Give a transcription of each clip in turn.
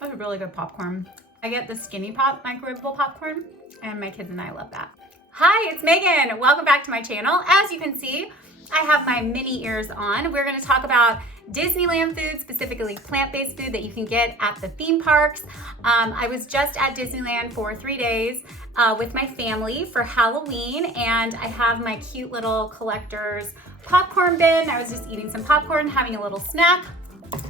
That's a really good popcorn. I get the skinny pop microwavable popcorn, and my kids and I love that. Hi, it's Megan. Welcome back to my channel. As you can see, I have my mini ears on. We're gonna talk about Disneyland food, specifically plant-based food that you can get at the theme parks. I was just at Disneyland for 3 days with my family for Halloween, and I have my cute little collector's popcorn bin. I was just eating some popcorn, having a little snack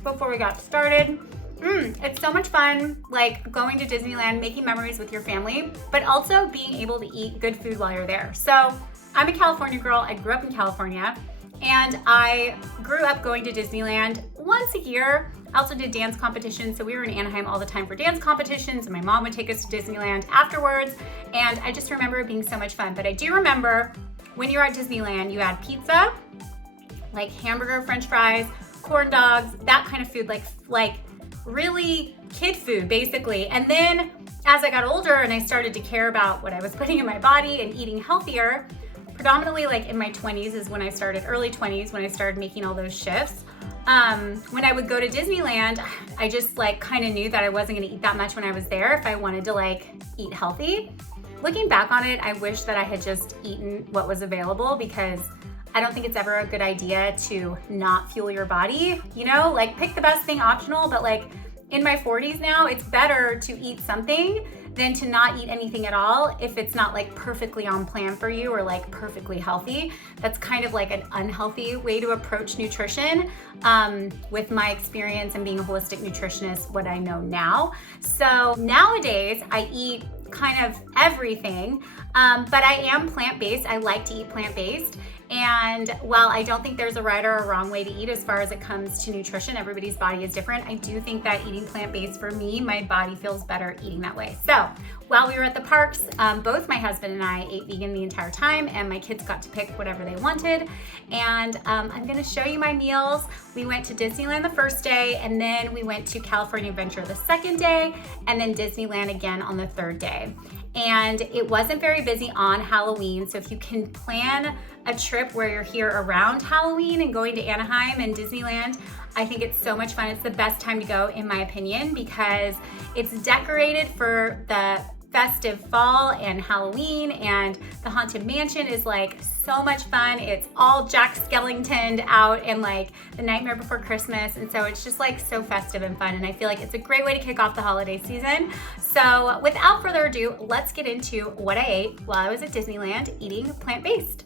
before we got started. It's so much fun, like going to Disneyland, making memories with your family, but also being able to eat good food while you're there. So I'm a California girl. I grew up in California, and I grew up going to Disneyland once a year. I also did dance competitions, so we were in Anaheim all the time for dance competitions, and my mom would take us to Disneyland afterwards, and I just remember it being so much fun. But I do remember when you were at Disneyland, you had pizza, like hamburger, french fries, corn dogs, that kind of food, like really kid food basically. And then as I got older and I started to care about what I was putting in my body and eating healthier, predominantly like in my 20s is when I started, early 20s, when I started making all those shifts. When I would go to Disneyland, I just like kind of knew that I wasn't gonna eat that much when I was there if I wanted to like eat healthy. Looking back on it, I wish that I had just eaten what was available, because I don't think it's ever a good idea to not fuel your body, you know, like pick the best thing optional, but like in my 40s now, it's better to eat something than to not eat anything at all if it's not like perfectly on plan for you or like perfectly healthy. That's kind of like an unhealthy way to approach nutrition with my experience and being a holistic nutritionist, what I know now. So nowadays I eat kind of everything, but I am plant-based. I like to eat plant-based. And while I don't think there's a right or a wrong way to eat as far as it comes to nutrition, everybody's body is different. I do think that eating plant-based, for me, my body feels better eating that way. So while we were at the parks, both my husband and I ate vegan the entire time, and my kids got to pick whatever they wanted. And I'm gonna show you my meals. We went to Disneyland the first day, and then we went to California Adventure the second day, and then Disneyland again on the third day. And it wasn't very busy on Halloween, so if you can plan a trip where you're here around Halloween and going to Anaheim and Disneyland, I think it's so much fun. It's the best time to go, in my opinion, because it's decorated for the festive fall and Halloween, and the Haunted Mansion is like so much fun. It's all Jack Skellingtoned out and like the Nightmare Before Christmas, and so it's just like so festive and fun, and I feel like it's a great way to kick off the holiday season. So without further ado, let's get into what I ate while I was at Disneyland eating plant-based.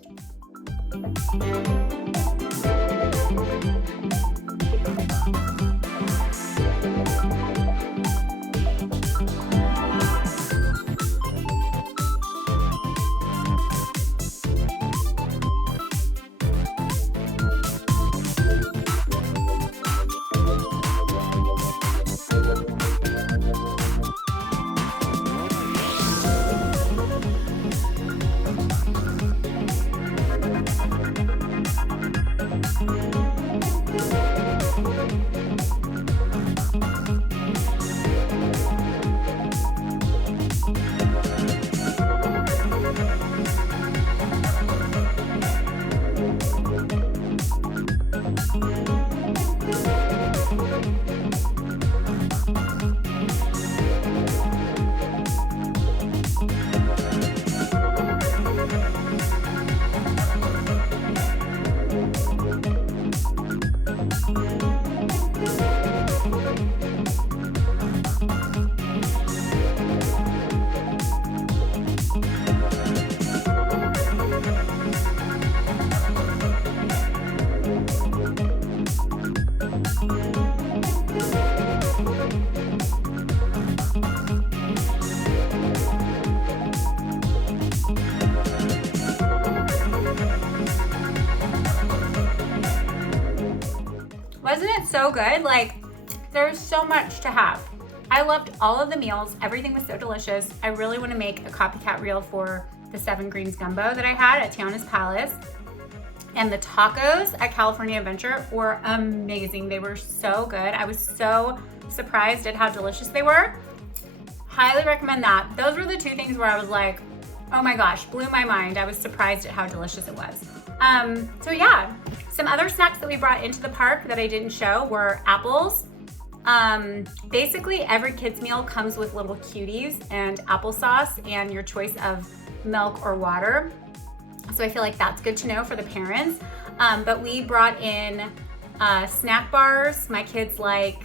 Wasn't it so good? Like, there's so much to have. I loved all of the meals. Everything was so delicious. I really want to make a copycat reel for the 7 Greens Gumbo that I had at Tiana's Palace. And the tacos at California Adventure were amazing. They were so good. I was so surprised at how delicious they were. Highly recommend that. Those were the 2 things where I was like, oh my gosh, blew my mind. I was surprised at how delicious it was. So yeah, some other snacks that we brought into the park that I didn't show were apples, Basically every kid's meal comes with little cuties and applesauce and your choice of milk or water. So I feel like that's good to know for the parents. But we brought in snack bars. My kids like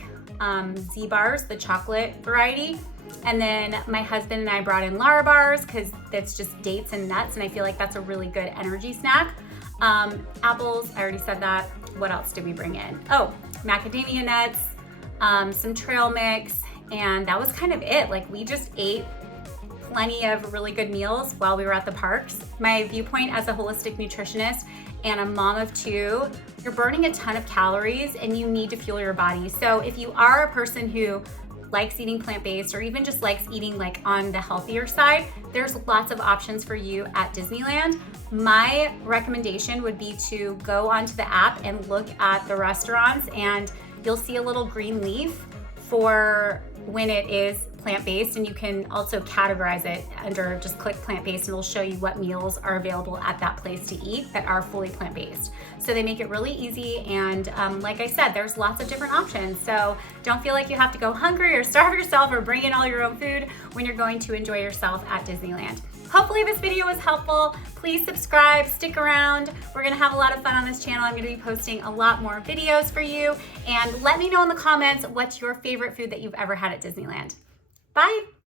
Z bars, the chocolate variety. And then my husband and I brought in Lara bars because that's just dates and nuts, and I feel like that's a really good energy snack. Apples, I already said that. What else did we bring in? Oh, macadamia nuts, some trail mix, and that was kind of it. Like, we just ate plenty of really good meals while we were at the parks. My viewpoint as a holistic nutritionist and a mom of two, you're burning a ton of calories and you need to fuel your body. So if you are a person who likes eating plant-based or even just likes eating like on the healthier side, there's lots of options for you at Disneyland. My recommendation would be to go onto the app and look at the restaurants, and you'll see a little green leaf for when it is plant-based, and you can also categorize it under, just click plant-based and it'll show you what meals are available at that place to eat that are fully plant-based. So they make it really easy, and like I said, there's lots of different options. So don't feel like you have to go hungry or starve yourself or bring in all your own food when you're going to enjoy yourself at Disneyland. Hopefully this video was helpful. Please subscribe, stick around. We're gonna have a lot of fun on this channel. I'm gonna be posting a lot more videos for you, and let me know in the comments what's your favorite food that you've ever had at Disneyland. Bye.